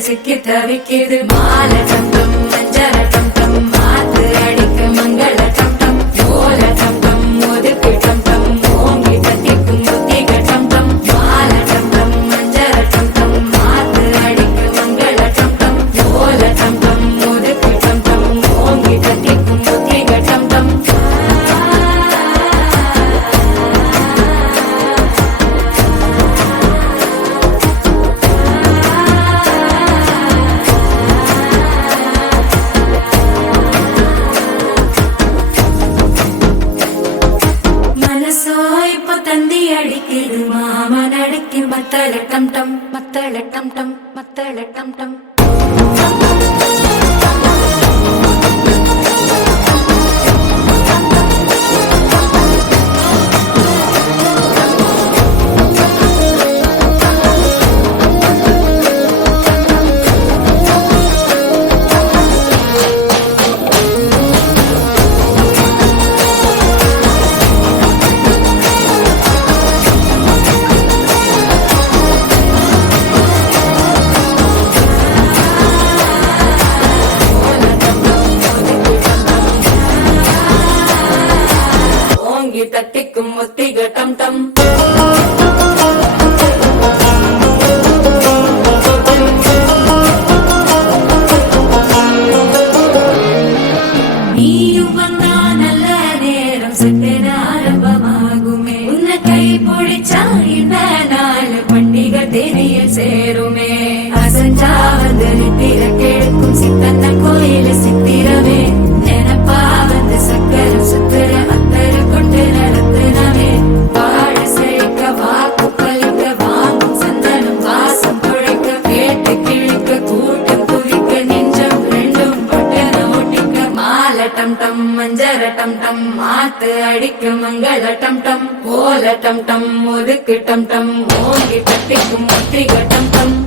சிக்கி தவிக்கிது மால டம் டம் மஞ்சள டம் டம் மாத்து அடிக்க மங்கள டம் டம் ஓல டம் டம் ஒதுக்கு டம் டம் ஓங்கி தட்டிக்கும் முத்திக டம் டம் மால டம் டம் மஞ்சள டம் டம் மாத்து அடிக்க மங்கள டம் டம் ஓல டம் டம் ஒதுக்கு டம் டம் ஓங்கி தட்டிக்கும் முத்திக டம் டம் தந்தி அடிக்குது மாமன் அடிக்கு மத்தள டம் டம் மத்தள டம் டம் மத்தள டம் டம் தட்டிக்கும் ஒத்திக டம் டம் நீயும் வந்தா நல்ல நேரம் சட்டென ஆரம்பமாகுமே உன்னை கை பிடிச்சா இந்த நாள் பண்டிகை தேனியில் சேருமே அசஞ்சா வந்து நித்திர கெடுக்கும் சித்தன்ன கோயில சித்திரமே நினைப்பா வந்து சக்கரம் சுத்துற டம் டம் மஞ்சர டம் டம் மாத்து அடிக்கு மங்கள டம் டம் ஓல டம் டம் ஒதுக்கு டம் டம் ஓங்கி தட்டிக்கும் முத்திக டம் டம்